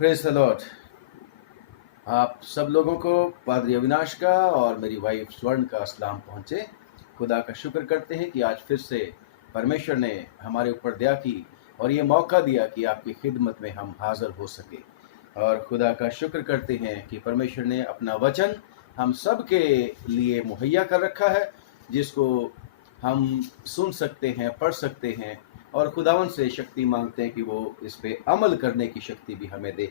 Praise the Lord. आप सब लोगों को पादरी अविनाश का और मेरी वाइफ स्वर्ण का सलाम पहुँचे। खुदा का शुक्र करते हैं कि आज फिर से परमेश्वर ने हमारे ऊपर दया की और ये मौका दिया कि आपकी खिदमत में हम हाज़िर हो सके। और खुदा का शुक्र करते हैं कि परमेश्वर ने अपना वचन हम सब के लिए मुहैया कर रखा है, जिसको हम सुन सकते हैं, पढ़ सकते हैं और खुदावन से शक्ति मांगते हैं कि वो इस पे अमल करने की शक्ति भी हमें दे।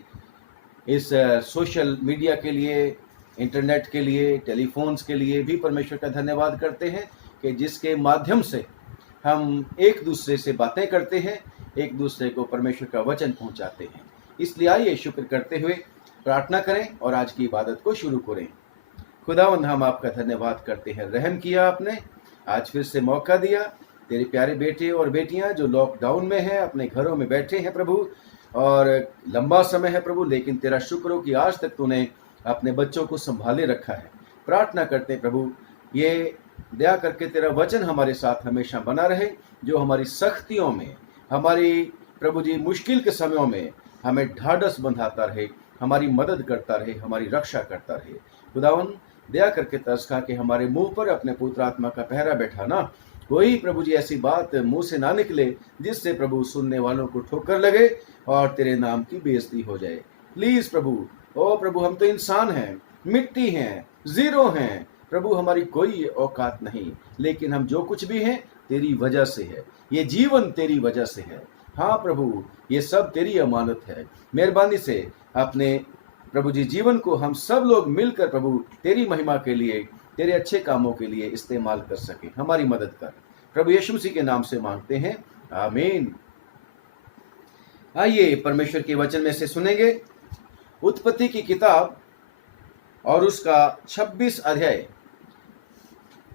इस सोशल मीडिया के लिए, इंटरनेट के लिए, टेलीफोन्स के लिए भी परमेश्वर का धन्यवाद करते हैं कि जिसके माध्यम से हम एक दूसरे से बातें करते हैं, एक दूसरे को परमेश्वर का वचन पहुंचाते हैं। इसलिए आइए शुक्र करते हुए प्रार्थना करें और आज की इबादत को शुरू करें। खुदावंद, हम आपका धन्यवाद करते हैं, रहम किया आपने, आज फिर से मौका दिया। तेरे प्यारे बेटे और बेटियां जो लॉकडाउन में हैं, अपने घरों में बैठे हैं प्रभु, और लंबा समय है प्रभु, लेकिन तेरा शुक्र हो कि आज तक तूने अपने बच्चों को संभाले रखा है। प्रार्थना करते हैं प्रभु, ये दया करके तेरा वचन हमारे साथ हमेशा बना रहे, जो हमारी सख्तियों में, हमारी प्रभु जी मुश्किल के समयों में हमें ढाढ़स बंधाता रहे, हमारी मदद करता रहे, हमारी रक्षा करता रहे। खुदावन, दया करके तरस खा के हमारे मुंह पर अपने पुत्र आत्मा का पहरा बैठा ना, कोई प्रभु जी ऐसी बात मुंह से ना निकले जिससे प्रभु सुनने वालों को ठोकर लगे और तेरे नाम की बेइज्जती हो जाए। प्लीज प्रभु, ओ प्रभु, हम तो इंसान हैं, मिट्टी हैं, जीरो हैं प्रभु, हमारी कोई औकात नहीं, लेकिन हम जो कुछ भी हैं तेरी वजह से है। ये जीवन तेरी वजह से है। हाँ प्रभु, ये सब तेरी अमानत है। मेहरबानी से अपने प्रभु जी जीवन को हम सब लोग मिलकर प्रभु तेरी महिमा के लिए, तेरे अच्छे कामों के लिए इस्तेमाल कर सके। हमारी मदद कर प्रभु, यीशु मसीह के नाम से मांगते हैं, आमीन। आइए परमेश्वर के वचन में से सुनेंगे उत्पत्ति की किताब और उसका 26 अध्याय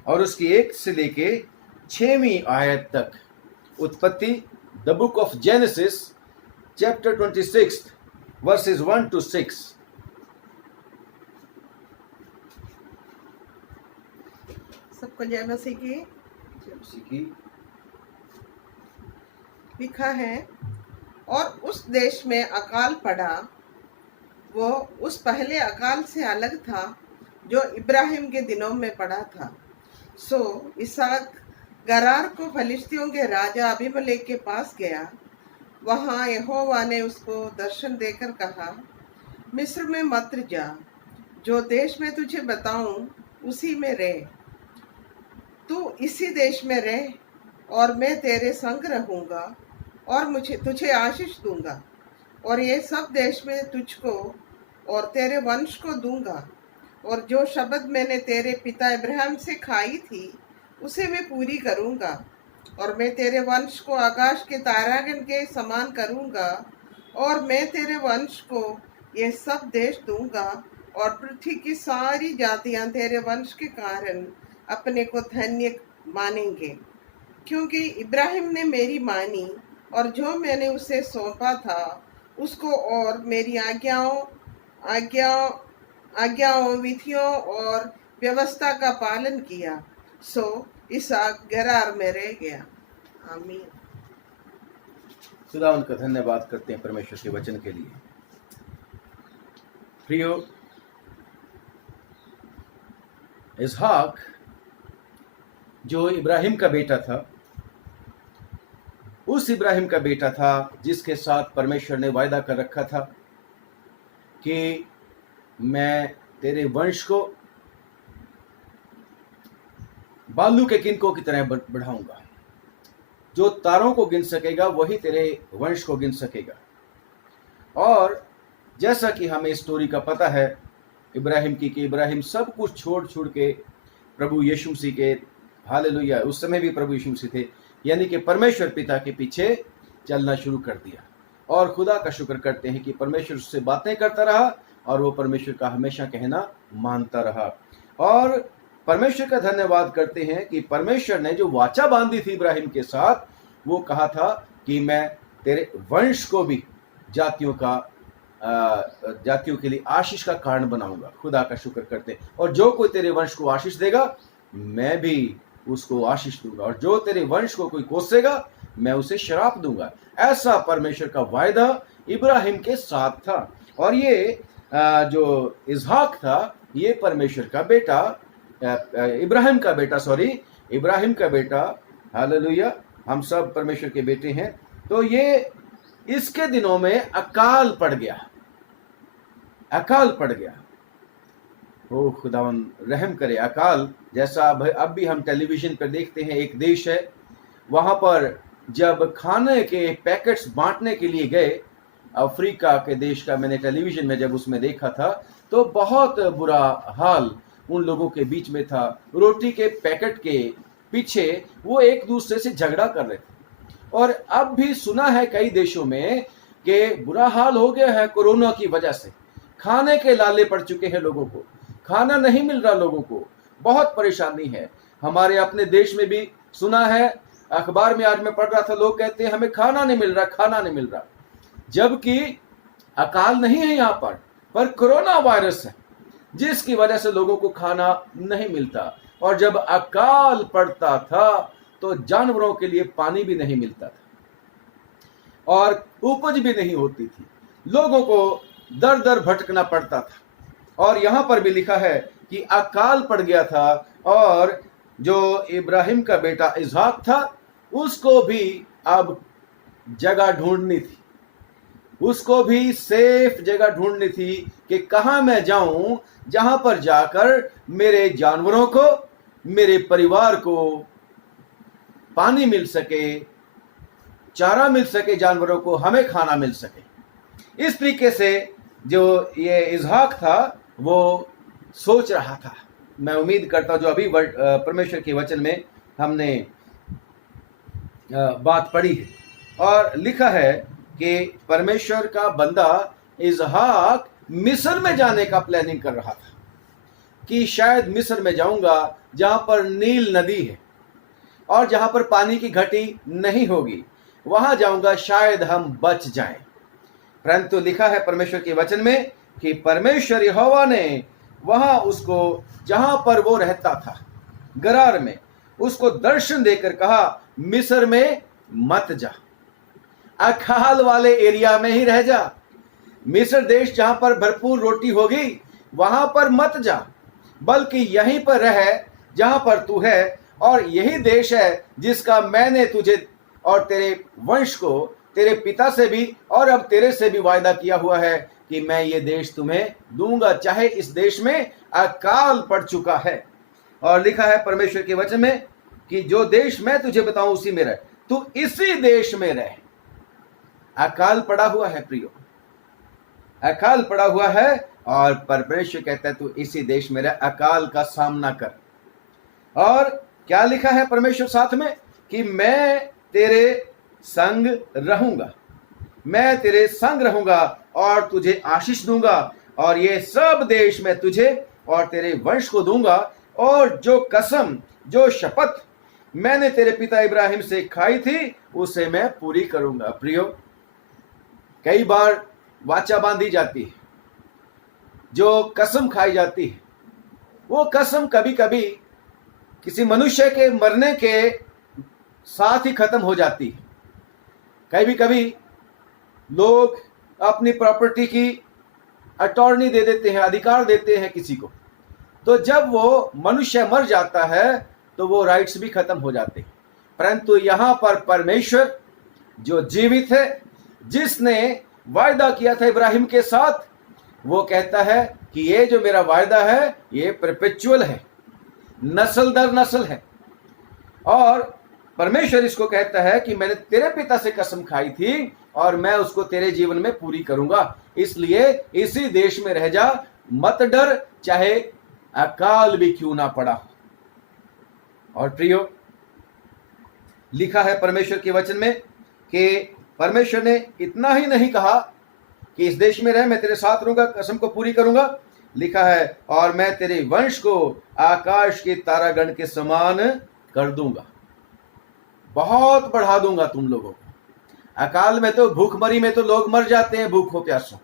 और उसकी 1 से लेके 6वीं आयत तक। उत्पत्ति, the book of genesis, chapter 26 versus 1 to 6। सबको जय मसीह की। लिखा है, और उस देश में अकाल पड़ा, वो उस पहले अकाल से अलग था जो इब्राहिम के दिनों में पड़ा था। सो इसहाक गरार को फलिश्तियों के राजा अबीमेलेक के पास गया। वहाँ यहोवा ने उसको दर्शन देकर कहा, मिस्र में मत जा, जो देश में तुझे बताऊं उसी में रह। तू इसी देश में रह और मैं तेरे संग रहूंगा और तुझे आशीष दूंगा, और ये सब देश में तुझको और तेरे वंश को दूंगा, और जो शब्द मैंने तेरे पिता इब्राहिम से खाई थी उसे मैं पूरी करूंगा, और मैं तेरे वंश को आकाश के तारागण के समान करूंगा, और मैं तेरे वंश को ये सब देश दूंगा, और पृथ्वी की सारी जातियां तेरे वंश के कारण अपने को धन्य मानेंगे, क्योंकि इब्राहिम ने मेरी मानी और जो मैंने उसे सौंपा था उसको, और मेरी आज्ञाओं, विधियों और व्यवस्था का पालन किया। सो इसहाक गरार में रह गया। आमीन। खुदा उनका धन्यवाद करते हैं परमेश्वर के वचन के लिए। प्रियो, इसहाक जो इब्राहिम का बेटा था, उस इब्राहिम का बेटा था जिसके साथ परमेश्वर ने वायदा कर रखा था कि मैं तेरे वंश को बालू के किनकों की तरह बढ़ाऊंगा। जो तारों को गिन सकेगा वही तेरे वंश को गिन सकेगा। और जैसा कि हमें स्टोरी का पता है इब्राहिम की, कि इब्राहिम सब कुछ छोड़ के प्रभु यीशु मसीह के, हालेलुया, उस समय भी प्रभु यीशु मसीह थे, यानी कि परमेश्वर पिता के पीछे चलना शुरू कर दिया। और खुदा का शुक्र करते हैं कि परमेश्वर उससे बातें करता रहा और वो परमेश्वर का हमेशा कहना मानता रहा। और परमेश्वर का धन्यवाद करते हैं कि परमेश्वर ने जो वाचा बांधी थी इब्राहिम के साथ, वो कहा था कि मैं तेरे वंश को भी जातियों के लिए आशीष का कारण बनाऊंगा। खुदा का शुक्र करते हैं। और जो कोई तेरे वंश को आशीष देगा मैं भी उसको आशीष दूंगा, और जो तेरे वंश को कोई कोसेगा मैं उसे श्राप दूंगा। ऐसा परमेश्वर का वायदा इब्राहिम के साथ था। और ये जो इसहाक था, ये परमेश्वर का बेटा, इब्राहिम का बेटा, इब्राहिम का बेटा, हालेलुया, हम सब परमेश्वर के बेटे हैं। तो ये इसके दिनों में अकाल पड़ गया, अकाल पड़ गया। ओ खुदावन रहम करे। अकाल जैसा अब भी हम टेलीविजन पर देखते हैं, एक देश है, वहां पर जब खाने के पैकेट्स बांटने के लिए गए, अफ्रीका के देश का, मैंने टेलीविजन में जब उसमें देखा था तो बहुत बुरा हाल उन लोगों के बीच में था। रोटी के पैकेट के पीछे वो एक दूसरे से झगड़ा कर रहे थे। और अब भी सुना है कई देशों में कि बुरा हाल हो गया है कोरोना की वजह से, खाने के लाले पड़ चुके हैं लोगों को, खाना नहीं मिल रहा लोगों को, बहुत परेशानी है। हमारे अपने देश में भी सुना है, अखबार में आज मैं पढ़ रहा था, लोग कहते हैं हमें खाना नहीं मिल रहा, खाना नहीं मिल रहा। जबकि अकाल नहीं है यहाँ पर कोरोना वायरस है, जिसकी वजह से लोगों को खाना नहीं मिलता। और जब अकाल पड़ता था तो जानवरों के लिए पानी भी नहीं मिलता था और उपज भी नहीं होती थी, लोगों को दर दर भटकना पड़ता था। और यहां पर भी लिखा है कि अकाल पड़ गया था और जो इब्राहिम का बेटा इसहाक था उसको भी अब जगह ढूंढनी थी, उसको भी सेफ जगह ढूंढनी थी कि कहां मैं जाऊं जहां पर जाकर मेरे जानवरों को, मेरे परिवार को पानी मिल सके, चारा मिल सके, जानवरों को हमें खाना मिल सके। इस तरीके से जो ये इसहाक था वो सोच रहा था। मैं उम्मीद करता हूं जो अभी परमेश्वर के वचन में हमने बात पढ़ी है और लिखा है कि परमेश्वर का बंदा इसहाक मिस्र में जाने का प्लानिंग कर रहा था कि शायद मिस्र में जाऊंगा जहां पर नील नदी है और जहां पर पानी की घटी नहीं होगी, वहां जाऊंगा, शायद हम बच जाएं। परंतु लिखा है परमेश्वर के वचन में कि परमेश्वर यहोवा ने वहां उसको, जहां पर वो रहता था गरार में, उसको दर्शन देकर कहा मिस्र में मत जा, अकाल वाले एरिया में ही रह जा। मिस्र देश जहां पर भरपूर रोटी होगी वहां पर मत जा, बल्कि यहीं पर रह जहां पर तू है। और यही देश है जिसका मैंने तुझे और तेरे वंश को, तेरे पिता से भी और अब तेरे से भी वायदा किया हुआ है कि मैं ये देश तुम्हें दूंगा, चाहे इस देश में अकाल पड़ चुका है। और लिखा है परमेश्वर के वचन में कि जो देश मैं तुझे बताऊं उसी में रह, तू इसी देश में रह। अकाल पड़ा हुआ है प्रियो, अकाल पड़ा हुआ है और परमेश्वर कहता है तू इसी देश में रह, अकाल का सामना कर। और क्या लिखा है परमेश्वर साथ में कि मैं तेरे संग रहूंगा, मैं तेरे संग रहूंगा और तुझे आशीष दूंगा और ये सब देश मैं तुझे और तेरे वंश को दूंगा और जो कसम, जो शपथ मैंने तेरे पिता इब्राहिम से खाई थी उसे मैं पूरी करूंगा। प्रियो, कई बार वाचा बांधी जाती है, जो कसम खाई जाती है, वो कसम कभी कभी किसी मनुष्य के मरने के साथ ही खत्म हो जाती है। कभी कभी लोग अपनी प्रॉपर्टी की अटॉर्नी दे देते हैं, अधिकार देते हैं किसी को, तो जब वो मनुष्य मर जाता है तो वो राइट्स भी खत्म हो जाते हैं। परंतु यहां पर परमेश्वर जो जीवित है, जिसने वायदा किया था इब्राहिम के साथ, वो कहता है कि ये जो मेरा वायदा है ये परपेचुअल है, नस्ल दर नस्ल है। और परमेश्वर इसको कहता है कि मैंने तेरे पिता से कसम खाई थी और मैं उसको तेरे जीवन में पूरी करूंगा, इसलिए इसी देश में रह जा, मत डर, चाहे अकाल भी क्यों ना पड़ा हो। और प्रियो, लिखा है परमेश्वर के वचन में कि परमेश्वर ने इतना ही नहीं कहा कि इस देश में रह, मैं तेरे साथ रहूंगा, कसम को पूरी करूंगा। लिखा है और मैं तेरे वंश को आकाश के तारागण के समान कर दूंगा, बहुत बढ़ा दूंगा तुम लोगों को। अकाल में तो, भूखमरी में तो लोग मर जाते हैं भूखों प्यासों,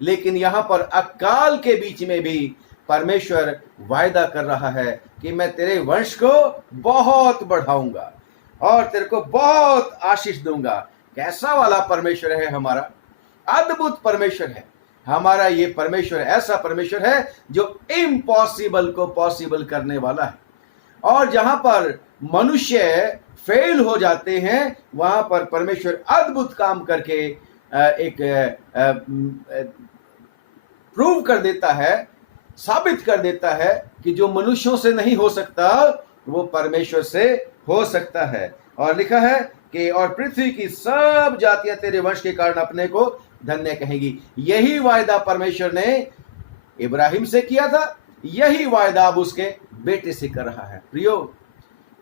लेकिन यहां पर अकाल के बीच में भी परमेश्वर वायदा कर रहा है कि मैं तेरे वंश को बहुत बढ़ाऊंगा और तेरे को बहुत आशीष दूंगा। कैसा वाला परमेश्वर है हमारा, अद्भुत परमेश्वर है। हमारा ये परमेश्वर ऐसा परमेश्वर है जो इम्पॉसिबल को पॉसिबल करने वाला है। और जहां पर मनुष्य फेल हो जाते हैं वहां पर परमेश्वर अद्भुत काम करके एक प्रूव कर देता है, साबित कर देता है कि जो मनुष्यों से नहीं हो सकता वो परमेश्वर से हो सकता है। और लिखा है कि और पृथ्वी की सब जातियां तेरे वंश के कारण अपने को धन्य कहेंगी। यही वायदा परमेश्वर ने इब्राहिम से किया था, यही वायदा अब उसके बेटे से कर रहा है। प्रियो,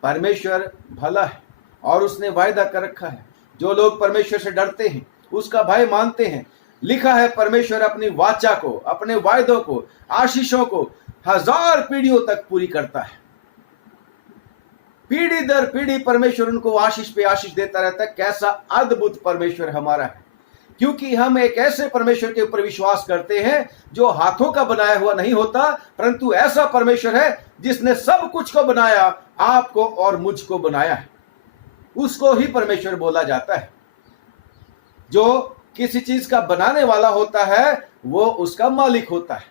परमेश्वर भला है और उसने वायदा कर रखा है। जो लोग परमेश्वर से डरते हैं, उसका भय मानते हैं, लिखा है परमेश्वर अपनी वाचा को, अपने वायदों को, आशीषों को 1000 पीढ़ियों तक पूरी करता है। पीढ़ी दर पीढ़ी परमेश्वर उनको आशीष पे आशीष देता रहता है। कैसा अद्भुत परमेश्वर हमारा है, क्योंकि हम एक ऐसे परमेश्वर के ऊपर विश्वास करते हैं जो हाथों का बनाया हुआ नहीं होता, परंतु ऐसा परमेश्वर है जिसने सब कुछ को बनाया, आपको और मुझको बनाया है। उसको ही परमेश्वर बोला जाता है। जो किसी चीज का बनाने वाला होता है वो उसका मालिक होता है,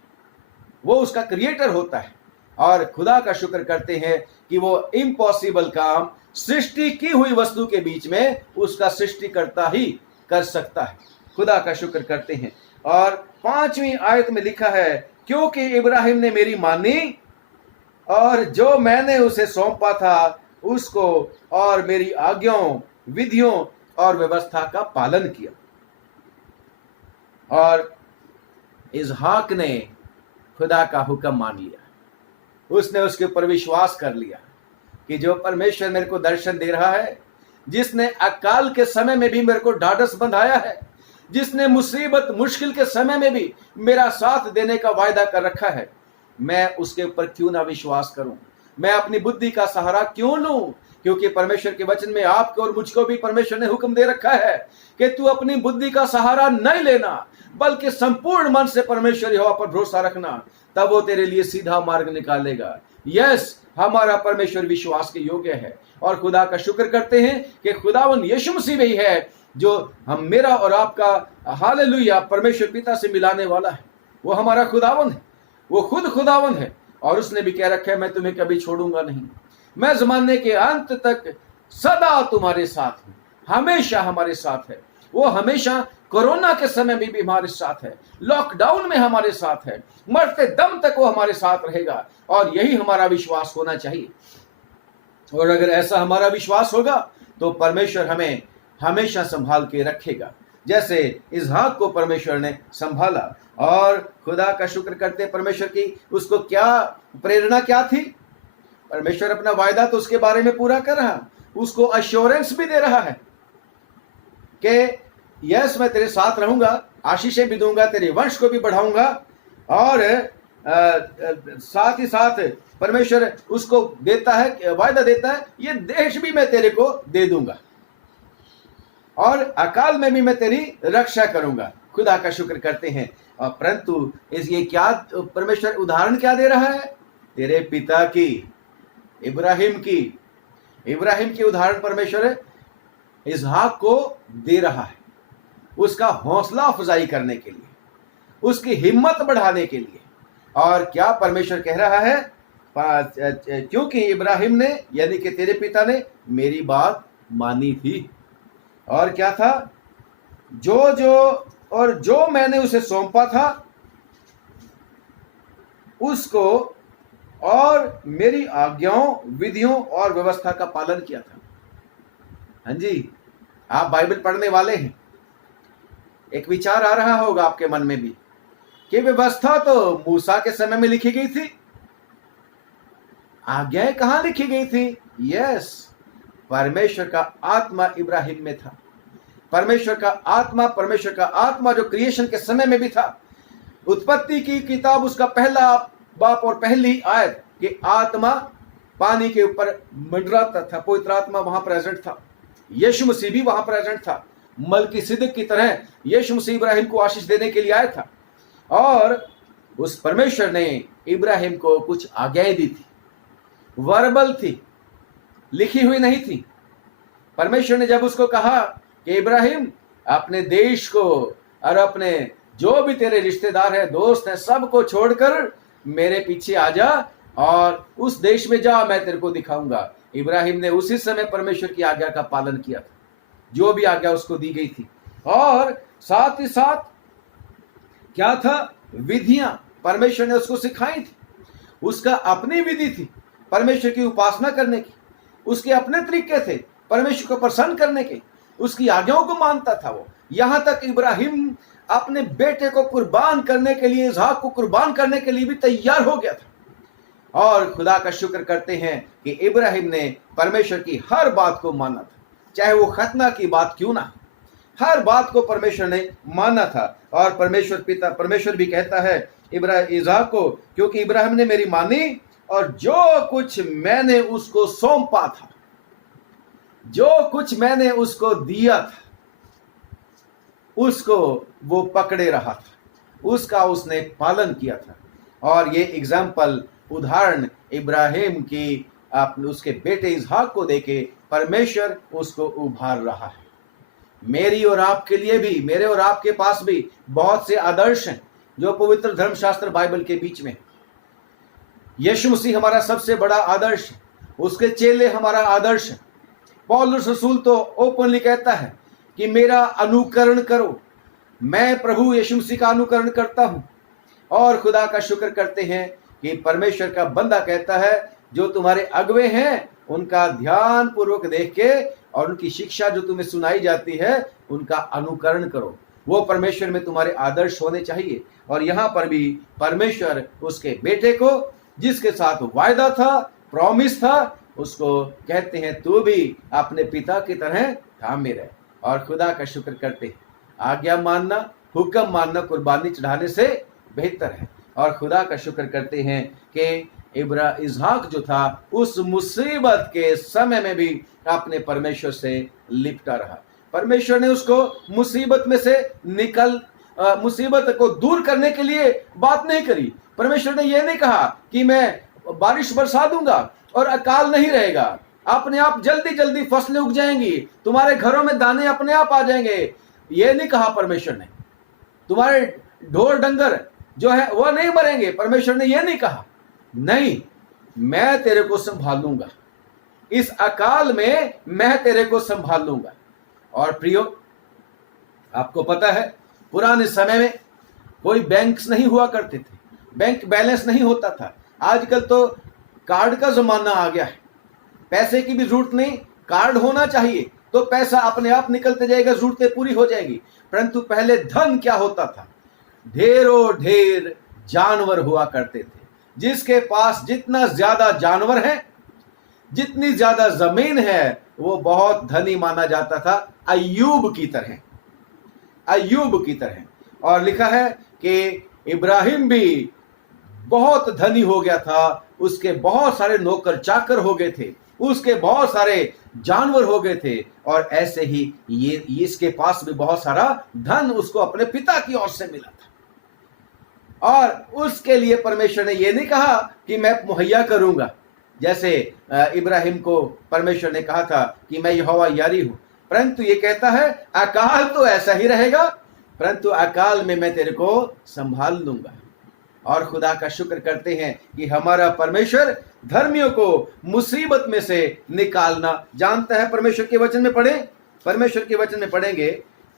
वो उसका क्रिएटर होता है। और खुदा का शुक्र करते हैं कि वो इम्पॉसिबल काम सृष्टि की हुई वस्तु के बीच में उसका सृष्टिकर्ता ही कर सकता है। खुदा का शुक्र करते हैं। और 5वीं आयत में लिखा है, क्योंकि इब्राहिम ने मेरी मानी और जो मैंने उसे सौंपा था उसको और मेरी आज्ञाओं, विधियों और व्यवस्था का पालन किया। और इसहाक ने खुदा का हुक्म मान लिया, उसने उसके ऊपर विश्वास कर लिया कि जो परमेश्वर मेरे को दर्शन दे रहा है, जिसने अकाल के समय में भी मेरे को ढाढ़स बंधाया है, जिसने मुसीबत मुश्किल के समय में भी मेरा साथ देने का वायदा कर रखा है, मैं उसके ऊपर क्यों ना विश्वास करूं, मैं अपनी बुद्धि का सहारा क्यों लूं? क्योंकि परमेश्वर के वचन में आपको और मुझको भी परमेश्वर ने हुक्म दे रखा है कि तू अपनी बुद्धि का सहारा नहीं लेना, बल्कि संपूर्ण मन से परमेश्वर यहोवा पर भरोसा रखना, तब वो तेरे लिए सीधा मार्ग निकालेगा। यस, हमारा परमेश्वर विश्वास के योग्य है। और खुदा का शुक्र करते हैं कि खुदावन यीशु मसीह वही है जो हम मेरा और आपका हालेलुया परमेश्वर पिता से मिलाने वाला है। वो हमारा खुदावन है, वो खुद खुदावन है। और उसने भी कह रखा है, मैं तुम्हें कभी छोड़ूंगा नहीं, मैं जमाने के अंत तक सदा तुम्हारे साथ हूं। हमेशा हमारे साथ है वो, हमेशा कोरोना के समय में भी हमारे साथ है, लॉकडाउन में हमारे साथ है, मरते दम तक वो हमारे साथ रहेगा। और यही हमारा विश्वास होना चाहिए। और अगर ऐसा हमारा विश्वास होगा तो परमेश्वर हमें हमेशा संभाल के रखेगा, जैसे इसहाक को परमेश्वर ने संभाला। और खुदा का शुक्र करते परमेश्वर की उसको क्या प्रेरणा क्या थी? परमेश्वर अपना वायदा तो उसके बारे में पूरा कर रहा, उसको अश्योरेंस भी दे रहा है कि यस, मैं तेरे साथ रहूंगा, आशीषें भी दूंगा, तेरे वंश को भी बढ़ाऊंगा। और साथ ही साथ परमेश्वर उसको देता है, वायदा देता है, ये देश भी मैं तेरे को दे दूंगा और अकाल में भी मैं तेरी रक्षा करूंगा। खुदा का शुक्र करते हैं। और परंतु ये क्या परमेश्वर उदाहरण क्या दे रहा है? तेरे पिता की, इब्राहिम की उदाहरण परमेश्वर इसहाक को दे रहा है, उसका हौसला अफजाई करने के लिए, उसकी हिम्मत बढ़ाने के लिए। और क्या परमेश्वर कह रहा है? क्योंकि इब्राहिम ने यानी कि तेरे पिता ने मेरी बात मानी थी। और क्या था? जो मैंने उसे सौंपा था उसको और मेरी आज्ञाओं, विधियों और व्यवस्था का पालन किया था। हाँ जी, आप बाइबल पढ़ने वाले हैं, एक विचार आ रहा होगा आपके मन में भी कि व्यवस्था तो मूसा के समय में लिखी गई थी, आज्ञाएं कहां लिखी गई थी? यस, परमेश्वर का आत्मा इब्राहिम में था। परमेश्वर का आत्मा जो क्रिएशन के समय में भी था। उत्पत्ति की किताब उसका पहला बाप और पहली आयत कि आत्मा पानी के ऊपर मंडराता था, पवित्र आत्मा वहां प्रेजेंट था, यीशु मसीह भी वहां प्रेजेंट था। मलकीसिदक की तरह यीशु मसीह इब्राहिम को आशीष देने के लिए आया था। और उस परमेश्वर ने इब्राहिम को कुछ आज्ञाएं दी थी, वर्बल थी, लिखी हुई नहीं थी। परमेश्वर ने जब उसको कहा कि इब्राहिम अपने देश को और अपने जो भी तेरे रिश्तेदार हैं, दोस्त हैं, सबको छोड़कर मेरे पीछे आ जा और उस देश में जा, मैं तेरे को दिखाऊंगा। इब्राहिम ने उसी समय परमेश्वर की आज्ञा का पालन किया था, जो भी आज्ञा उसको दी गई थी। और साथ ही साथ क्या था, विधियां परमेश्वर ने उसको सिखाई थी। उसका अपनी विधि थी परमेश्वर की उपासना करने की, उसके अपने तरीके थे परमेश्वर को प्रसन्न करने के, उसकी आज्ञाओं को मानता था वो। यहां तक इब्राहिम अपने बेटे को कुर्बान करने के लिए, इसहाक को कुर्बान करने के लिए भी तैयार हो गया था। और खुदा का शुक्र करते हैं कि इब्राहिम ने परमेश्वर की हर बात को माना था, चाहे वो खतना की बात क्यों ना, हर बात को परमेश्वर ने माना था। और परमेश्वर भी कहता है इसहाक को, क्योंकि इब्राहिम ने मेरी मानी और जो कुछ मैंने उसको सौंपा था, जो कुछ मैंने उसको दिया था, उसको वो पकड़े रहा था, उसका उसने पालन किया था। और ये एग्जाम्पल, उदाहरण इब्राहिम की उसके बेटे इसहाक को देके परमेश्वर उसको उभार रहा है। मेरी और आपके लिए भी, मेरे और आपके पास भी बहुत से आदर्श हैं जो पवित्र धर्मशास्त्र बाइबल के बीच में। यीशु मसीह हमारा सबसे बड़ा आदर्श है, उसके चेले हमारा आदर्श है। पौलुस रसूल तो ओपनली कहता है कि मेरा अनुकरण करो। मैं प्रभु यीशु मसीह का अनुकरण करता हूं। और खुदा का शुक्र करते हैं कि परमेश्वर का बंदा कहता है, जो तुम्हारे अगुवे हैं उनका ध्यान पूर्वक देख के और उनकी शिक्षा जो तुम्हें सुनाई जाती है उनका अनुकरण करो। वो परमेश्वर में तुम्हारे आदर्श होने चाहिए। और यहाँ पर भी परमेश्वर उसके बेटे को, जिसके साथ वायदा था, प्रॉमिस था, उसको कहते हैं तू भी अपने पिता की तरह थामे रहे। और खुदा का शुक्र करते हैं, आज्ञा मानना, हुक्म मानना कुर्बानी चढ़ाने से बेहतर है। और खुदा का शुक्र करते हैं कि इसहाक जो था उस मुसीबत के समय में भी अपने परमेश्वर से लिपटा रहा। परमेश्वर ने उसको मुसीबत में से मुसीबत को दूर करने के लिए बात नहीं करी। परमेश्वर ने यह नहीं कहा कि मैं बारिश बरसा दूंगा और अकाल नहीं रहेगा, अपने आप जल्दी जल्दी फसलें उग जाएंगी, तुम्हारे घरों में दाने अपने आप आ जाएंगे। यह नहीं कहा परमेश्वर ने। तुम्हारे ढोर डंगर जो है वह नहीं मरेंगे, परमेश्वर ने यह नहीं कहा। नहीं, मैं तेरे को संभालूंगा, इस अकाल में मैं तेरे को संभाल लूंगा। और प्रियो, आपको पता है पुराने समय में कोई बैंक्स नहीं हुआ करते थे, बैंक बैलेंस नहीं होता था। आजकल तो कार्ड का जमाना आ गया है, पैसे की भी जरूरत नहीं, कार्ड होना चाहिए तो पैसा अपने आप निकलते जाएगा, जरूरतें पूरी हो जाएगी। परंतु पहले धन क्या होता था, ढेरों ढेर जानवर हुआ करते थे। जिसके पास जितना ज्यादा जानवर है, जितनी ज्यादा जमीन है, वो बहुत धनी माना जाता था, अय्यूब की तरह, अय्यूब की तरह। और लिखा है कि इब्राहिम भी बहुत धनी हो गया था, उसके बहुत सारे नौकर चाकर हो गए थे, उसके बहुत सारे जानवर हो गए थे। और ऐसे ही ये इसके पास भी बहुत सारा धन उसको अपने पिता की ओर से मिला था। और उसके लिए परमेश्वर ने यह नहीं कहा कि मैं मुहैया करूंगा, जैसे इब्राहिम को परमेश्वर ने कहा था कि मैं यहोवा यारी हूं। परंतु ये कहता है अकाल तो ऐसा ही रहेगा, परंतु अकाल में मैं तेरे को संभाल लूंगा। और खुदा का शुक्र करते हैं कि हमारा परमेश्वर धर्मियों को मुसीबत में से निकालना जानता है। परमेश्वर के वचन में पढ़े, परमेश्वर के वचन में पढ़ेंगे,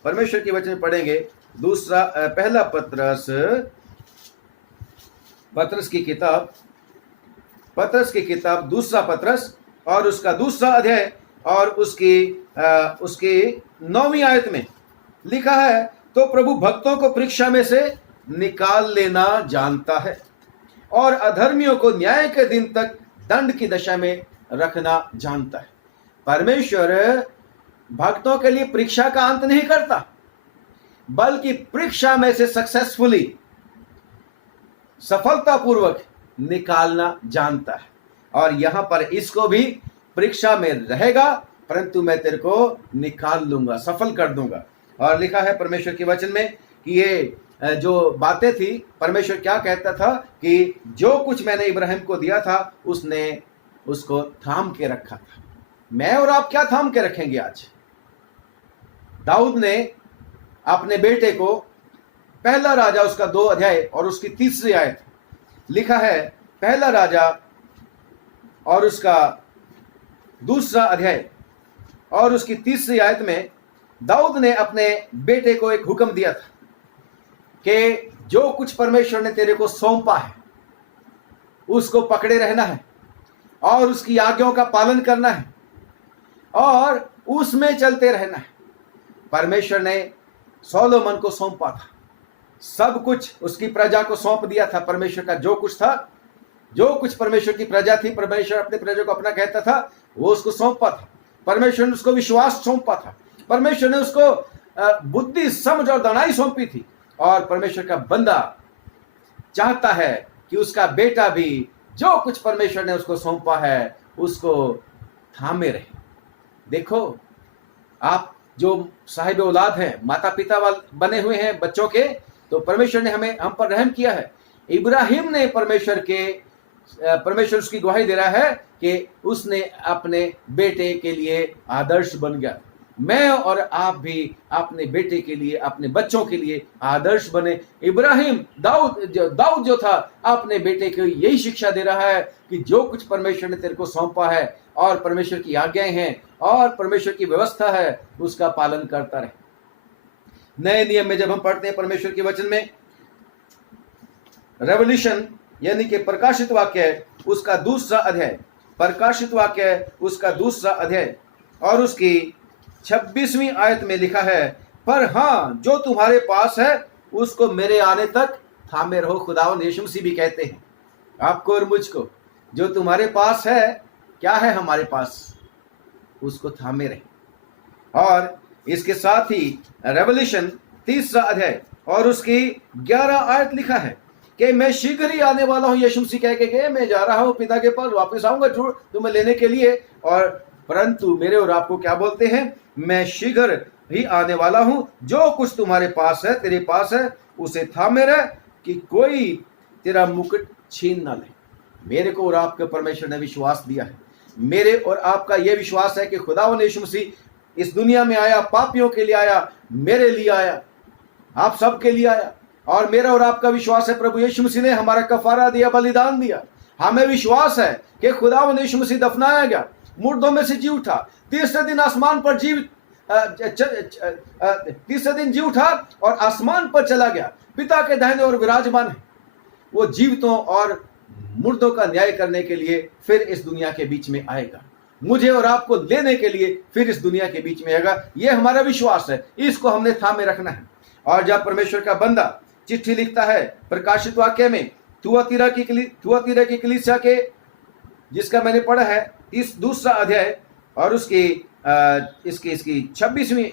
परमेश्वर के वचन में पढ़ेंगे पहला पत्रस की किताब दूसरा पत्रस और उसका दूसरा अध्याय और उसकी 9वीं आयत में लिखा है, तो प्रभु भक्तों को परीक्षा में से निकाल लेना जानता है और अधर्मियों को न्याय के दिन तक दंड की दशा में रखना जानता है। परमेश्वर भक्तों के लिए परीक्षा का अंत नहीं करता, बल्कि परीक्षा में से सक्सेसफुली, सफलतापूर्वक निकालना जानता है। और यहां पर इसको भी परीक्षा में रहेगा, परंतु मैं तेरे को निकाल लूंगा, सफल कर दूंगा। और लिखा है परमेश्वर के वचन में कि ये जो बातें थी, परमेश्वर क्या कहता था कि जो कुछ मैंने इब्राहिम को दिया था उसने उसको थाम के रखा था। मैं और आप क्या थाम के रखेंगे? आज दाऊद ने अपने बेटे को पहला राजा उसका 2 अध्याय और उसकी 3री आयत लिखा है। पहला राजा और उसका 2रा अध्याय और उसकी 3री आयत में दाऊद ने अपने बेटे को एक हुक्म दिया था कि जो कुछ परमेश्वर ने तेरे को सौंपा है उसको पकड़े रहना है और उसकी आज्ञाओं का पालन करना है और उसमें चलते रहना है। परमेश्वर ने सोलोमन को सौंपा था, सब कुछ उसकी प्रजा को सौंप दिया था। परमेश्वर का जो कुछ था, जो कुछ परमेश्वर की प्रजा थी, परमेश्वर अपने प्रजा को अपना कहता था, वो उसको सौंपा था। परमेश्वर ने उसको विश्वास सौंपा था, परमेश्वर ने उसको बुद्धि, समझ और दानाई सौंपी थी। और परमेश्वर का बंदा चाहता है कि उसका बेटा भी जो कुछ परमेश्वर ने उसको सौंपा है उसको थामे रहे। देखो, आप जो साहिब औलाद हैं, माता पिता बने हुए हैं बच्चों के, तो परमेश्वर ने हम पर रहम किया है। इब्राहिम ने परमेश्वर उसकी गवाही दे रहा है कि उसने अपने बेटे के लिए आदर्श बन गया। मैं और आप भी अपने बेटे के लिए, अपने बच्चों के लिए आदर्श बने। इब्राहिम, दाऊद जो था, अपने बेटे को यही शिक्षा दे रहा है कि जो कुछ परमेश्वर ने तेरे को सौंपा है और परमेश्वर की आज्ञाएं हैं और परमेश्वर की व्यवस्था है, उसका पालन करता रहे। नए नियम में जब हम पढ़ते हैं परमेश्वर के वचन में, रेवल्यूशन यानी कि प्रकाशित वाक्य उसका 2रा अध्याय, प्रकाशित वाक्य उसका 2रा अध्याय और उसकी 26वीं आयत में लिखा है, पर हां, जो तुम्हारे पास है उसको मेरे आने तक थामे रहो। खुदावंद यीशु मसीह भी कहते हैं आपको और मुझको, जो तुम्हारे पास है, क्या है हमारे पास, उसको थामे रहे। और इसके साथ ही रेवल्यूशन 3रा अध्याय और उसकी 11 आयत लिखा है कि मैं शीघ्र ही आने वाला हूं। यीशु मसीह कह के मैं जा रहा हूं पिता के पास, वापस आऊंगा तुम्हें लेने के लिए। और परंतु मेरे और आपको क्या बोलते हैं, मैं शीघ्र ही आने वाला हूं, जो कुछ तुम्हारे पास है, तेरे पास है, उसे थामे रह कि कोई तेरा मुकुट छीन ना ले। मेरे को और आपके परमेश्वर ने विश्वास दिया है, मेरे और आपका यह विश्वास है कि खुदावंद यीशु मसीह इस दुनिया में आया, पापियों के लिए आया, मेरे लिए आया, आप सबके लिए आया। और मेरा और आपका विश्वास है प्रभु यीशु मसीह ने हमारा कफारा दिया, बलिदान दिया। हमें विश्वास है कि खुदावंद यीशु मसीह दफनाया गया, मुर्दों में से जी उठा, तीसरे दिन आसमान पर तीसरे दिन जी उठा और आसमान पर चला गया, पिता के दाहिने और विराजमान है। वो जीवितों और मुर्दों का न्याय करने के लिए फिर इस दुनिया के बीच में आएगा, मुझे और आपको लेने के लिए फिर इस दुनिया के बीच में आएगा। ये हमारा विश्वास है, इसको हमने थामे रखना है। और जब परमेश्वर का बंदा चिट्ठी लिखता है प्रकाशित वाक्य में थुआतीरा की कलीसिया के, जिसका मैंने पढ़ा है इस 2रा अध्याय और उसकी इसकी 25वीं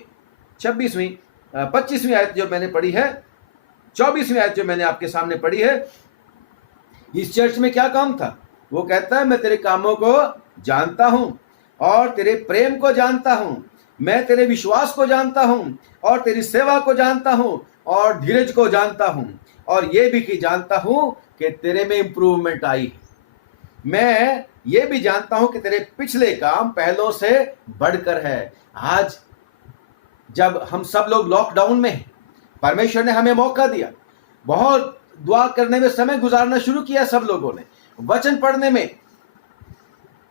आयत जो मैंने पढ़ी है, 24वीं आयत जो मैंने आपके सामने पढ़ी है, इस चर्च में क्या काम था। वो कहता है, मैं तेरे कामों को जानता हूं और तेरे प्रेम को जानता हूं, मैं तेरे विश्वास को जानता हूं और तेरी सेवा को जानता हूं और धीरज को जानता हूं, और ये भी कि जानता हूं कि तेरे में इंप्रूवमेंट आई है। मैं ये भी जानता हूं कि तेरे पिछले काम पहलों से बढ़कर है। आज जब हम सब लोग लॉकडाउन में हैं, परमेश्वर ने हमें मौका दिया, बहुत दुआ करने में समय गुजारना शुरू किया सब लोगों ने, वचन पढ़ने में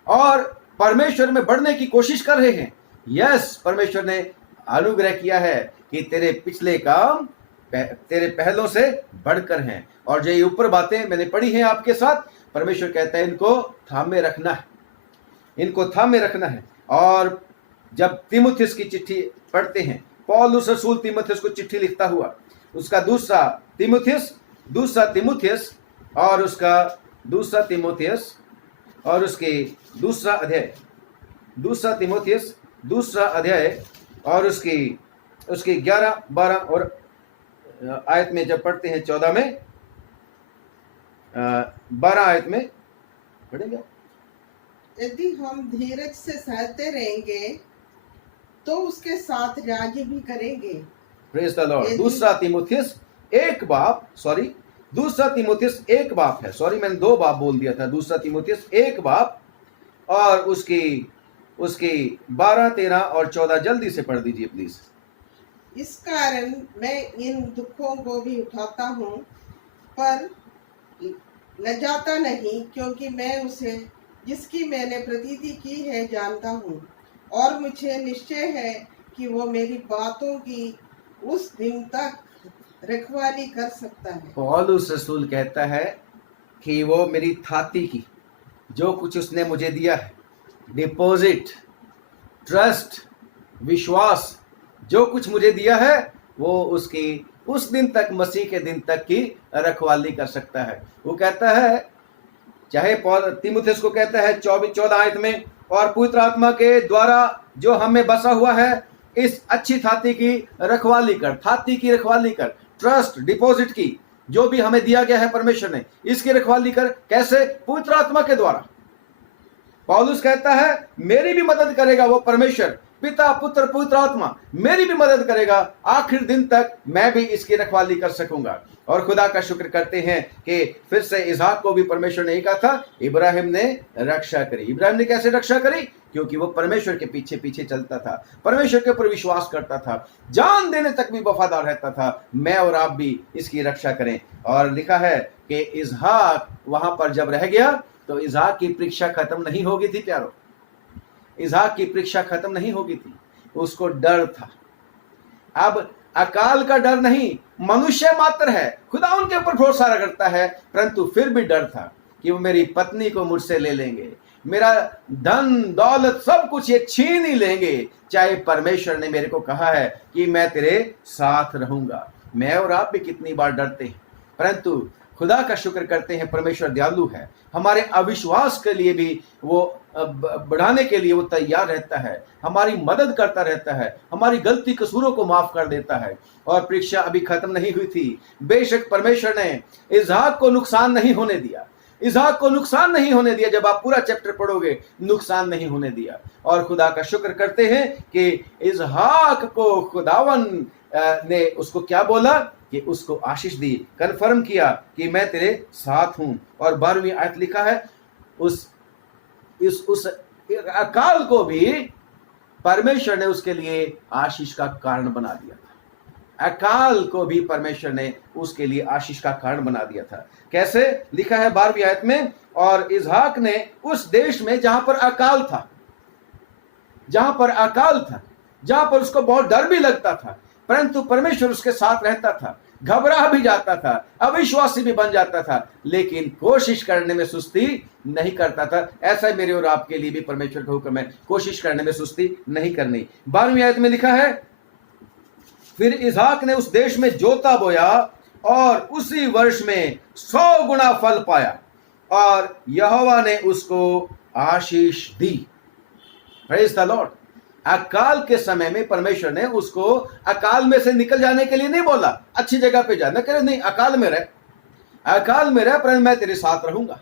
और परमेश्वर में बढ़ने की कोशिश कर रहे हैं। यस, परमेश्वर ने अनुग्रह किया है कि तेरे पिछले काम तेरे पहलों से बढ़कर हैं। और जो ये ऊपर बातें मैंने पढ़ी हैं आपके साथ, परमेश्वर कहता है इनको थामे रखना है, इनको थामे रखना है। और जब तीमुथियुस की चिट्ठी पढ़ते हैं, पौलुस रसूल तीमुथियुस को चिट्ठी लिखता हुआ, उसका दूसरा तीमुथियुस और उसका दूसरा तीमुथियुस और उसके दूसरा अध्याय, दूसरा तीमुथियुस दूसरा अध्याय और उसकी 11, 12 और आयत में जब पढ़ते हैं, 14 में 12 आयत में पढ़ेंगे, यदि हम धीरज से सहते रहेंगे तो उसके साथ राज्य भी करेंगे। Praise the Lord. दूसरा तीमुथियुस एक बाप है, सॉरी मैंने 2 बाप बोल दिया था। दूसरा तीमुथियुस 1 बाप और उसकी 12, 13 और 14 जल्दी से पढ़ दीजिए प्लीज। इस कारण मैं इन दुखों को भी उठाता हूँ, पर लजाता नहीं, क्योंकि मैं उसे जिसकी मैंने प्रतीति की है जानता हूँ, और मुझे निश्चय है कि वो मेरी बातों की उस दिन तक रखवाली कर सकता है। पौलुस रसूल कहता है कि वो मेरी थाती की, जो कुछ उसने मुझे दिया है, डिपॉजिट, ट्रस्ट, विश्वास, जो कुछ मुझे दिया है, वो उसकी उस दिन तक, मसीह के दिन तक की रखवाली कर सकता है। वो कहता है, चाहे पौल तीमुथियुस को कहता है 14 आयत में, और पवित्र आत्मा के द्वारा जो हमें बसा हुआ है, इस अच्छी थाती की रखवाली कर, थाती की रखवाली कर, ट्रस्ट, डिपॉजिट की, जो भी हमें दिया गया है परमेश्वर ने, इसकी रखवाली कर। कैसे? पवित्र आत्मा के द्वारा। पौलुस कहता है मेरी भी मदद करेगा वो परमेश्वर, पिता, पुत्र, पवित्र आत्मा मेरी भी मदद करेगा, आखिर दिन तक मैं भी इसकी रखवाली कर सकूंगा। और खुदा का शुक्र करते हैं कि फिर से इसहाक को भी परमेश्वर ने कहा था, इब्राहिम ने रक्षा करी। इब्राहिम ने कैसे रक्षा करी? क्योंकि वो परमेश्वर के पीछे पीछे चलता था, परमेश्वर के ऊपर विश्वास करता था, जान देने तक भी वफादार रहता था। मैं और आप भी इसकी रक्षा करें। और लिखा है कि इसहाक वहां पर जब रह गया तो इसहाक की परीक्षा खत्म नहीं होगी थी प्यारो, इसहाक की परीक्षा खत्म नहीं होगी थी। उसको डर था। अब अकाल का डर नहीं, मनुष्य मात्र है, खुदा उनके ऊपर भरोसा करता है, परंतु फिर भी डर था कि वो मेरी पत्नी को मुझसे ले लेंगे, मेरा धन दौलत सब कुछ ये छीन ही लेंगे, चाहे परमेश्वर ने मेरे को कहा है कि मैं तेरे साथ रहूंगा। मैं और आप भी कितनी बार डरते हैं, परंतु खुदा का शुक्र करते हैं, परमेश्वर दयालु है, हमारे अविश्वास के लिए भी वो बढ़ाने के लिए वो तैयार रहता है, हमारी मदद करता रहता है, हमारी गलती कसूरों को माफ कर देता है। और परीक्षा अभी खत्म नहीं हुई थी। बेशक परमेश्वर ने इसहाक को नुकसान नहीं होने दिया, इसहाक को नुकसान नहीं होने दिया। जब आप पूरा चैप्टर पढ़ोगे, नुकसान नहीं होने दिया। और खुदा का शुक्र करते हैं कि इसहाक को खुदावन ने उसको क्या बोला कि उसको आशीष दी, कन्फर्म किया कि मैं तेरे साथ हूं। और 12वीं आयत लिखा है, उस अकाल को भी परमेश्वर ने उसके लिए आशीष का कारण बना दिया था। अकाल को भी परमेश्वर ने उसके लिए आशीष का कारण बना दिया था। कैसे? लिखा है 12वीं आयत में, और इसहाक ने उस देश में जहां पर अकाल था, जहां पर अकाल था, जहां पर उसको बहुत डर भी लगता था, परंतु परमेश्वर उसके साथ रहता था, घबरा भी जाता था, अविश्वासी भी बन जाता था, लेकिन कोशिश करने में सुस्ती नहीं करता था। ऐसा मेरे और आपके लिए भी परमेश्वर का हुक्म है, कोशिश करने में सुस्ती नहीं करनी। 12वीं आयत में लिखा है, फिर इसहाक ने उस देश में जोता बोया और उसी वर्ष में 100 गुना फल पाया, और यहोवा ने उसको आशीष दी। Praise the Lord. अकाल के समय में परमेश्वर ने उसको अकाल में से निकल जाने के लिए नहीं बोला, अच्छी जगह पे जा, न करे नहीं, अकाल में रह, अकाल में रह, परंतु मैं तेरे साथ रहूंगा।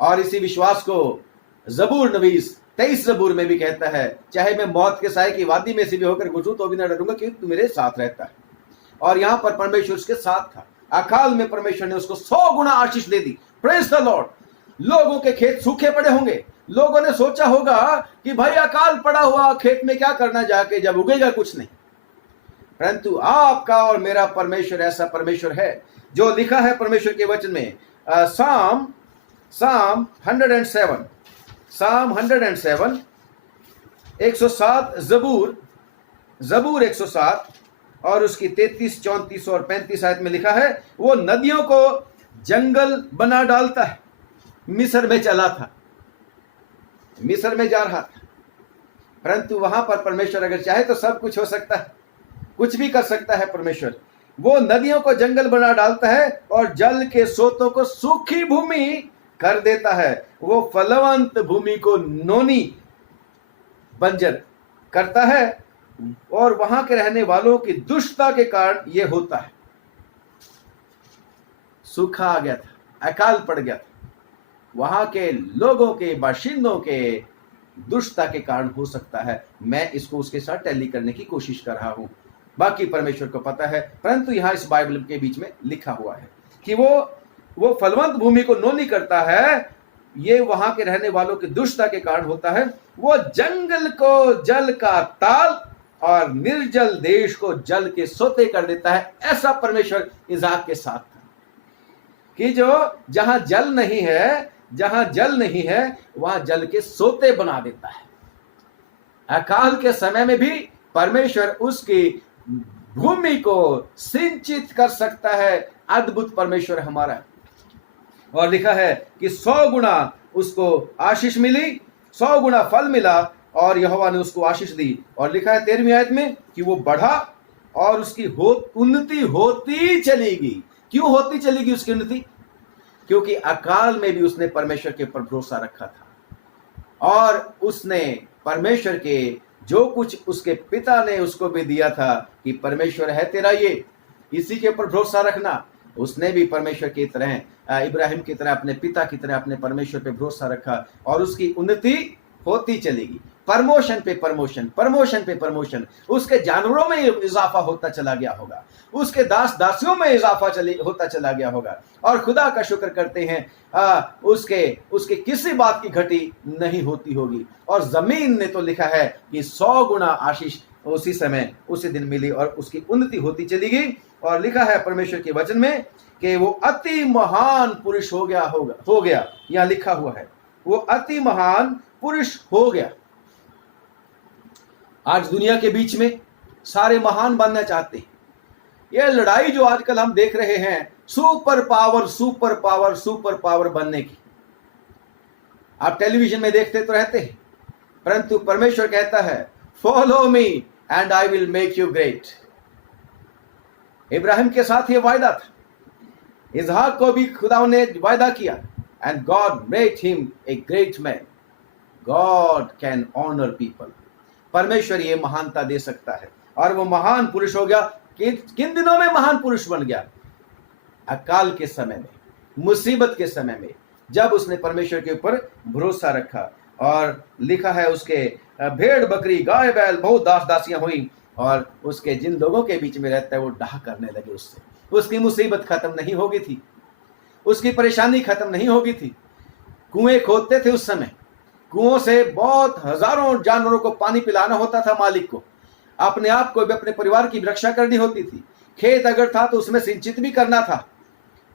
और इसी विश्वास को जबूर नवीस 23 जबूर में भी कहता है, चाहे मैं मौत के साए की वादी में से भी होकर गुजरूं तो भी न डरूंगा, क्योंकि तू मेरे साथ रहता है। और यहां पर परमेश्वर उसके साथ था। अकाल में परमेश्वर ने उसको 100 गुना आशीष दे दी। Praise the Lord. लोगों के खेत सूखे पड़े होंगे, लोगों ने सोचा होगा कि भाई अकाल पड़ा हुआ खेत में क्या करना जाके, जब उगेगा कुछ नहीं। परंतु आपका और मेरा परमेश्वर ऐसा परमेश्वर है जो लिखा है परमेश्वर के वचन में, साम 107, साम 107, 107, जबूर 107 और उसकी 33, 34 और 35 आयत में लिखा है, वो नदियों को जंगल बना डालता है। मिस्र में चला था, मिस्र में जा रहा था, परंतु वहां पर परमेश्वर अगर चाहे तो सब कुछ हो सकता है, कुछ भी कर सकता है परमेश्वर। वो नदियों को जंगल बना डालता है और जल के स्रोतों को सूखी भूमि कर देता है। वो फलवंत भूमि को नोनी, बंजर करता है, और वहां के रहने वालों की दुष्टता के कारण यह होता है। सूखा आ गया था, अकाल पड़ गया था, वहां के लोगों के, बाशिंदों के दुष्टता के कारण हो सकता है। मैं इसको उसके साथ टैली करने की कोशिश कर रहा हूं, बाकी परमेश्वर को पता है। परंतु यहां इस बाइबल के बीच में लिखा हुआ है कि वो फलवंत भूमि को नोनी करता है, ये वहां के रहने वालों की दुष्टता के कारण होता है। वो जंगल को जल का ताल और निर्जल देश को जल के सोते कर देता है। ऐसा परमेश्वर इसहाक के साथ था कि जो जहां जल नहीं है, जहां जल नहीं है वहां जल के सोते बना देता है। अकाल के समय में भी परमेश्वर उसकी भूमि को सिंचित कर सकता है। अद्भुत परमेश्वर हमारा। और लिखा है कि 100 गुना उसको आशीष मिली, 100 गुना फल मिला और यहोवा ने उसको आशीष दी। और लिखा है 13वीं आयत में कि वो बढ़ा और उसकी उन्नति होती चलेगी। क्यों होती चलेगी उसकी उन्नति? क्योंकि अकाल में भी उसने परमेश्वर के ऊपर भरोसा रखा था और उसने परमेश्वर के जो कुछ उसके पिता ने उसको भी दिया था कि परमेश्वर है तेरा, ये इसी के ऊपर भरोसा रखना। उसने भी परमेश्वर की तरह, इब्राहिम की तरह, अपने पिता की तरह अपने परमेश्वर पे भरोसा रखा और उसकी उन्नति होती चलेगी। प्रमोशन पे प्रमोशन, प्रमोशन पे प्रमोशन। उसके जानवरों में इजाफा होता चला गया होगा, उसके दास दासियों में इजाफा होता चला गया होगा। और खुदा का शुक्र करते हैं उसके किसी बात की घटी नहीं होती होगी। और जमीन ने तो लिखा है कि 100 गुना आशीष उसी समय उसी दिन मिली और उसकी उन्नति होती चली गई। और लिखा है परमेश्वर के वचन में कि वो अति महान पुरुष हो गया। यहां लिखा हुआ है वो अति महान पुरुष हो गया। आज दुनिया के बीच में सारे महान बनना चाहते हैं। यह लड़ाई जो आजकल हम देख रहे हैं super power super power super power बनने की, आप टेलीविजन में देखते तो रहते हैं, परंतु परमेश्वर कहता है follow me and I will make you great. Ibrahim के साथ यह वायदा था, इसहाक को भी खुदा ने वायदा किया and God made him a great man. God can honour people. परमेश्वर ये महानता दे सकता है और वो महान पुरुष हो गया। किन दिनों में महान पुरुष बन गया? अकाल के समय में, मुसीबत के समय में, जब उसने परमेश्वर के ऊपर भरोसा रखा। और लिखा है उसके भेड़ बकरी गाय बैल बहुत दास दासियां हुई और उसके जिन लोगों के बीच में रहता है वो डाह करने लगे उससे। उसकी मुसीबत खत्म नहीं होगी थी, उसकी परेशानी खत्म नहीं होगी थी। कुएं खोदते थे उस समय, कुओं से बहुत हजारों जानवरों को पानी पिलाना होता था मालिक को, अपने आप को भी अपने परिवार की रक्षा करनी होती थी। खेत अगर था तो उसमें सिंचित भी करना था,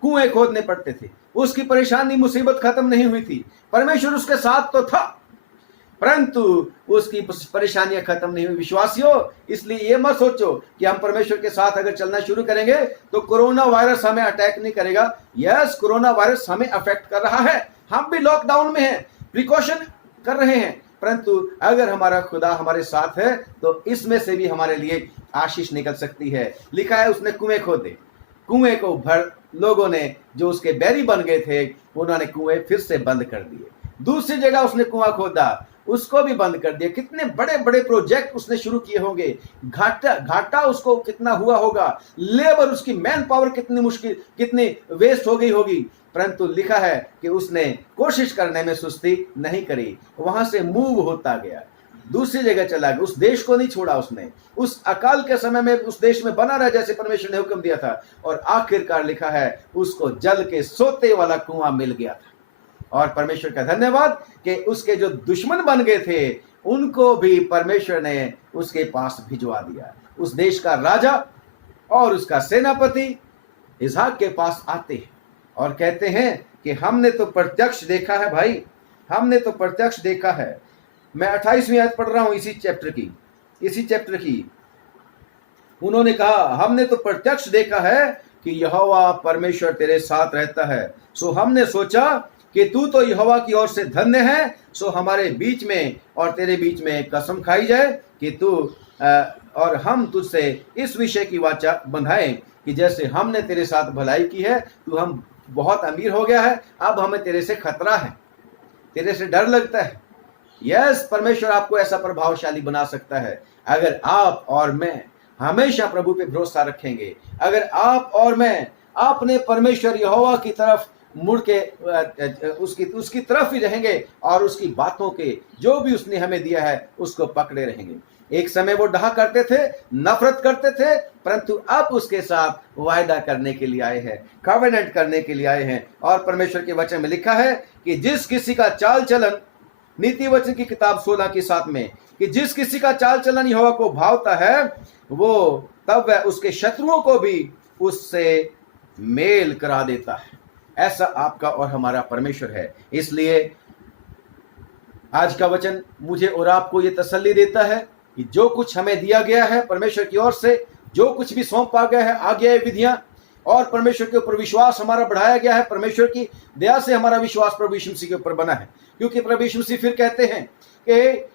कुएं खोदने पड़ते थे। उसकी परेशानी मुसीबत खत्म नहीं हुई थी, परमेश्वर उसके साथ तो था, परंतु उसकी परेशानियां खत्म नहीं हुई। विश्वासियों, इसलिए ये मत सोचो कि हम परमेश्वर के साथ अगर चलना शुरू करेंगे तो कोरोना वायरस हमें अटैक नहीं करेगा। यस, कोरोना वायरस हमें अफेक्ट कर रहा है, हम भी लॉकडाउन में हैं, प्रिकॉशन कर रहे हैं, परंतु अगर हमारा खुदा हमारे साथ है तो इसमें से भी हमारे लिए आशीष निकल सकती है। लिखा है उसने कुएं खोदे, कुएं को भर लोगों ने जो उसके बैरी बन गए थे उन्होंने कुएं फिर से बंद कर दिए। दूसरी जगह उसने कुआं खोदा, उसको भी बंद कर दिया। कितने बड़े बड़े प्रोजेक्ट उसने शुरू किए होंगे, घाटा उसको कितना हुआ होगा, लेबर उसकी मैन पावर कितनी वेस्ट हो गई होगी, परंतु लिखा है कि उसने कोशिश करने में सुस्ती नहीं करी, वहां से मूव होता गया, दूसरी जगह चला गया। उस देश को नहीं छोड़ा उसने, उस अकाल के समय में उस देश में बना रहा जैसे परमेश्वर ने हुक्म दिया था। और आखिरकार लिखा है उसको जल के सोते वाला कुआं मिल गया था। और परमेश्वर का धन्यवाद कि उसके जो दुश्मन बन गए थे उनको भी परमेश्वर ने उसके पास भिजवा दिया। उस देश का राजा और उसका सेनापति इसहाक के पास आते हैं और कहते हैं कि हमने तो प्रत्यक्ष देखा है भाई, हमने तो प्रत्यक्ष देखा है। मैं 28वीं आयत पढ़ रहा हूं इसी चैप्टर की। उन्होंने कहा हमने तो प्रत्यक्ष देखा है कि यहोवा परमेश्वर तेरे साथ रहता है, सो हमने सोचा कि तू तो यहोवा की ओर से धन्य है, सो हमारे बीच में और तेरे बीच में कसम खाई जाए कि तू और हम तुझसे इस विषय की वाचा बंधाएं कि जैसे हमने तेरे साथ भलाई की है, तू हम बहुत अमीर हो गया है, अब हमें तेरे से खतरा है, तेरे से डर लगता है। यस, परमेश्वर आपको ऐसा प्रभावशाली बना सकता है अगर आप और मैं हमेशा प्रभु पे भरोसा रखेंगे। अगर आप और मैं अपने परमेश्वर यहोवा की तरफ मुड़ के उसकी तरफ ही रहेंगे और उसकी बातों के जो भी उसने हमें दिया है उसको पकड़े रहेंगे। एक समय वो डहा करते थे, नफरत करते थे, परंतु अब उसके साथ वायदा करने के लिए आए हैं, कवेनेंट करने के लिए आए हैं। और परमेश्वर के वचन में लिखा है कि जिस किसी का चाल चलन नीति वचन की किताब 16 की 7 में कि जिस किसी का चाल चलन यहोवा को भावता है वो तब वह उसके शत्रुओं को भी उससे मेल करा देता है। ऐसा आपका और हमारा परमेश्वर है। इसलिए आज का वचन मुझे और आपको ये तसल्ली देता है कि जो कुछ हमें दिया गया है परमेश्वर की ओर से, जो कुछ भी सौंपा गया है, आज्ञाएं, विधियां, और परमेश्वर के ऊपर विश्वास हमारा बढ़ाया गया है। परमेश्वर की दया से हमारा विश्वास प्रभु यीशु मसीह के ऊपर बना है, क्योंकि प्रभु यीशु मसीह फिर कहते हैं कि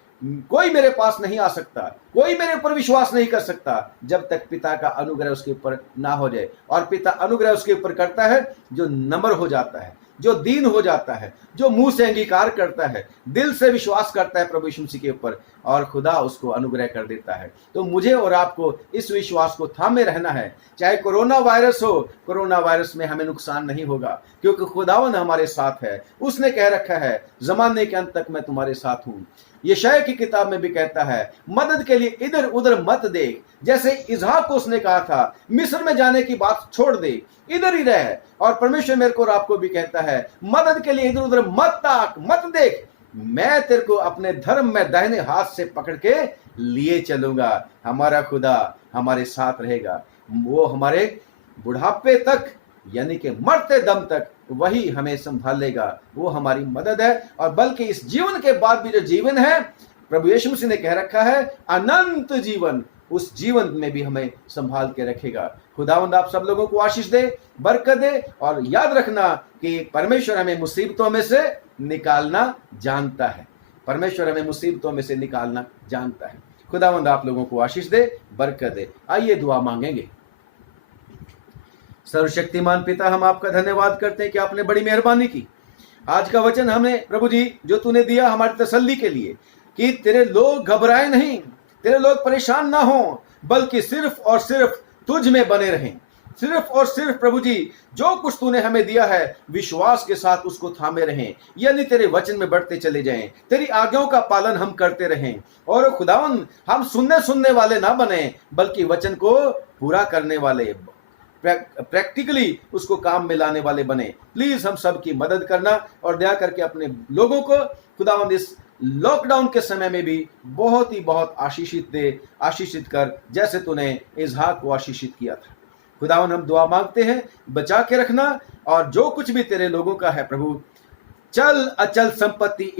कोई मेरे पास नहीं आ सकता, कोई मेरे ऊपर विश्वास नहीं कर सकता जब तक पिता का अनुग्रह उसके ऊपर ना हो जाए। और पिता अनुग्रह उसके ऊपर करता है जो नम्र हो जाता है, जो दीन हो जाता है, जो मुंह से अंगीकार करता है, दिल से विश्वास करता है प्रभु यीशु मसीह के ऊपर, और खुदा उसको अनुग्रह कर देता है। तो मुझे और आपको इस विश्वास को थामे रहना है। चाहे कोरोना वायरस हो, कोरोना वायरस में हमें नुकसान नहीं होगा, क्योंकि खुदावन हमारे साथ है। उसने कह रखा है जमाने के अंत तक मैं तुम्हारे साथ हूं। यशायाह की किताब में भी कहता है मदद के लिए इधर उधर मत देख। जैसे इसहाक को उसने कहा था मिस्र में जाने की बात छोड़ दे, इधर ही रह। और परमेश्वर मेरे को और आपको भी कहता है मदद के लिए इधर उधर मत ताक, मत देख, मैं तेरे को अपने धर्म में दाहिने हाथ से पकड़ के लिए चलूंगा। हमारा खुदा हमारे साथ रहेगा, वो हमारे बुढ़ापे तक यानी कि मरते दम तक वही हमें संभालेगा। वो हमारी मदद है। और बल्कि इस जीवन के बाद भी जो जीवन है प्रभु यीशु मसीह ने कह रखा है अनंत जीवन, उस जीवन में भी हमें संभाल के रखेगा। खुदावंद आप सब लोगों को आशीष दे, बरकत दे। और याद रखना कि परमेश्वर हमें मुसीबतों में से निकालना जानता है। परमेश्वर हमें मुसीबतों में से निकालना जानता है। खुदावंद आप लोगों को आशीष दे, बरकत दे। आइए दुआ मांगेंगे। सर्वशक्तिमान पिता, हम आपका धन्यवाद करते हैं कि आपने बड़ी मेहरबानी की। आज का वचन हमें प्रभु जी जो तूने दिया हमारी तसल्ली के लिए, कि तेरे लोग घबराए नहीं, तेरे लोग परेशान ना हो, बल्कि सिर्फ और सिर्फ तुझ में बने रहें। सिर्फ और सिर्फ प्रभु जी जो कुछ तूने हमें दिया है विश्वास के साथ उसको थामे रहें, यानी तेरे वचन में बढ़ते चले जाएं, तेरी आज्ञाओं का पालन हम करते रहें। और खुदावन हम सुनने वाले ना बने, बल्कि वचन को पूरा करने वाले, प्रैक्टिकली उसको काम में लाने वाले बने। प्लीज हम सब की मदद करना और दया करके अपने लोगों को खुदावंद इस लॉकडाउन के समय में भी बहुत ही बहुत आशीषित कर, जैसे तूने इसहाक को आशीषित किया था। खुदावन हम दुआ मांगते हैं, बचा के रखना। और जो कुछ भी तेरे लोगों का है प्रभु, चल अचल संपत्ति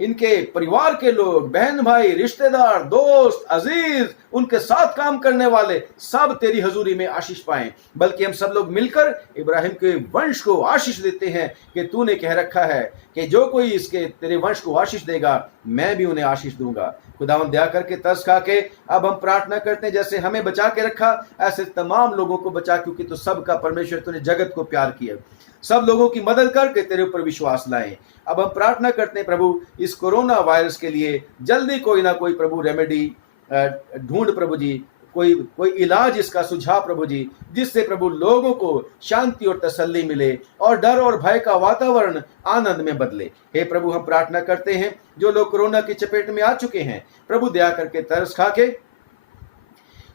इनके परिवार के लोग, बहन भाई, रिश्तेदार, दोस्त, अजीज, उनके साथ काम करने वाले सब तेरी हजूरी में आशीष पाएं। बल्कि हम सब लोग मिलकर इब्राहिम के वंश को आशीष देते हैं कि तूने कह रखा है कि जो कोई इसके तेरे वंश को आशीष देगा मैं भी उन्हें आशीष दूंगा। खुदावंद दया करके तरस खा के अब हम प्रार्थना करते हैं जैसे हमें बचा के रखा ऐसे तमाम लोगों को बचा, क्योंकि तो सबका परमेश्वर तूने जगत को प्यार किया। सब लोगों की मदद करके तेरे ऊपर विश्वास लाएं। अब हम प्रार्थना करते हैं प्रभु इस कोरोना वायरस के लिए जल्दी कोई ना कोई प्रभु रेमेडी ढूंढ प्रभु जी, कोई इलाज इसका सुझाव प्रभु जी, जिससे प्रभु लोगों को शांति और तसल्ली मिले और डर और भय का वातावरण आनंद में बदले। हे प्रभु हम प्रार्थना करते हैं जो लोग कोरोना की चपेट में आ चुके हैं, प्रभु दया करके तरस खा के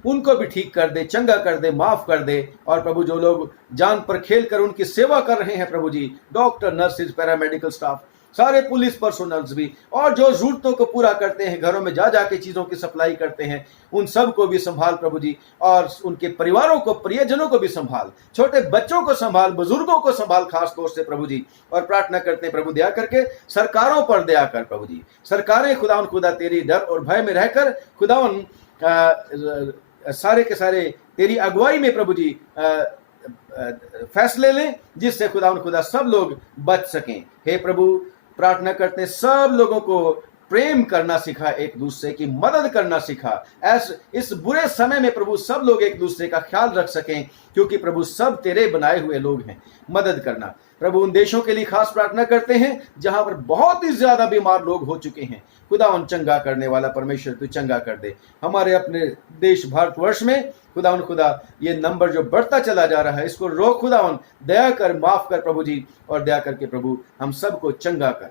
उनको भी ठीक कर दे, चंगा कर दे, माफ कर दे। और प्रभु जो लोग जान पर खेल कर उनकी सेवा कर रहे हैं प्रभु जी, डॉक्टर, नर्सिस, पैरामेडिकल स्टाफ, सारे पुलिस पर्सनल्स भी, और जो जरूरतों को पूरा करते हैं, घरों में जा जाके चीजों की सप्लाई करते हैं, उन सब को भी संभाल प्रभु जी। और उनके परिवारों को, प्रियजनों को भी संभाल, छोटे बच्चों को संभाल, बुजुर्गों को संभाल खास तौर से प्रभु जी। और प्रार्थना करते हैं प्रभु दया करके सरकारों पर दया कर प्रभु जी। सरकारें खुदा तेरी डर और भय में रहकर खुदावन सारे के सारे तेरी अगुवाई में प्रभु जी फैसले लें, जिससे खुदा सब लोग बच सकें। हे प्रभु प्रार्थना करते हैं सब लोगों को प्रेम करना सिखा, एक दूसरे की मदद करना सिखा। इस बुरे समय में प्रभु सब लोग एक दूसरे का ख्याल रख सकें, क्योंकि प्रभु सब तेरे बनाए हुए लोग हैं। मदद करना प्रभु। उन देशों के लिए खास प्रार्थना करते हैं जहां पर बहुत ही ज्यादा बीमार लोग हो चुके हैं। खुदावन चंगा करने वाला परमेश्वर तू चंगा कर दे। हमारे अपने देश भारतवर्ष में खुदा ये नंबर जो बढ़ता चला जा रहा है इसको रोक खुदावन, दया कर, माफ कर प्रभु जी। और दया करके प्रभु हम सबको चंगा कर,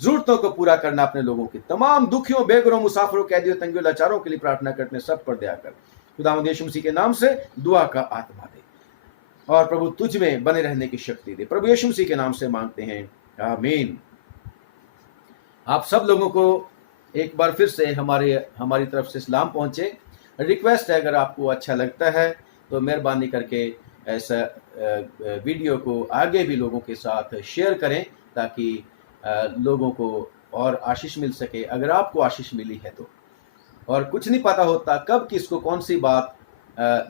जरूरतों को पूरा करना अपने लोगों की। तमाम दुखियों, बेघरों, मुसाफिरों, कैदियों, तंगियों, लाचारों के लिए प्रार्थना करते हैं, सब पर दया कर। खुदावंद यीशु मसीह के नाम से दुआ का आत्मा दे और प्रभु तुझ में बने रहने की शक्ति दे। प्रभु यीशु मसीह के नाम से मांगते हैं, आमीन। आप सब लोगों को एक बार फिर से हमारी तरफ से सलाम पहुँचे। रिक्वेस्ट है, अगर आपको अच्छा लगता है तो मेहरबानी करके ऐसा वीडियो को आगे भी लोगों के साथ शेयर करें, ताकि लोगों को और आशीष मिल सके, अगर आपको आशीष मिली है तो। और कुछ नहीं पता होता कब किसको कौन सी बात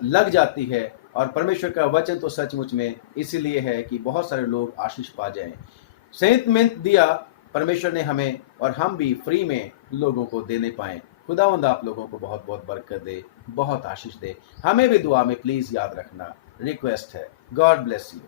लग जाती है, और परमेश्वर का वचन तो सचमुच में इसीलिए है कि बहुत सारे लोग आशीष पा जाएं। सेंत मिनट दिया परमेश्वर ने हमें, और हम भी फ्री में लोगों को देने पाएं। खुदावंद आप लोगों को बहुत बहुत बरकत दे, बहुत आशीष दे। हमें भी दुआ में प्लीज याद रखना, रिक्वेस्ट है। God bless you.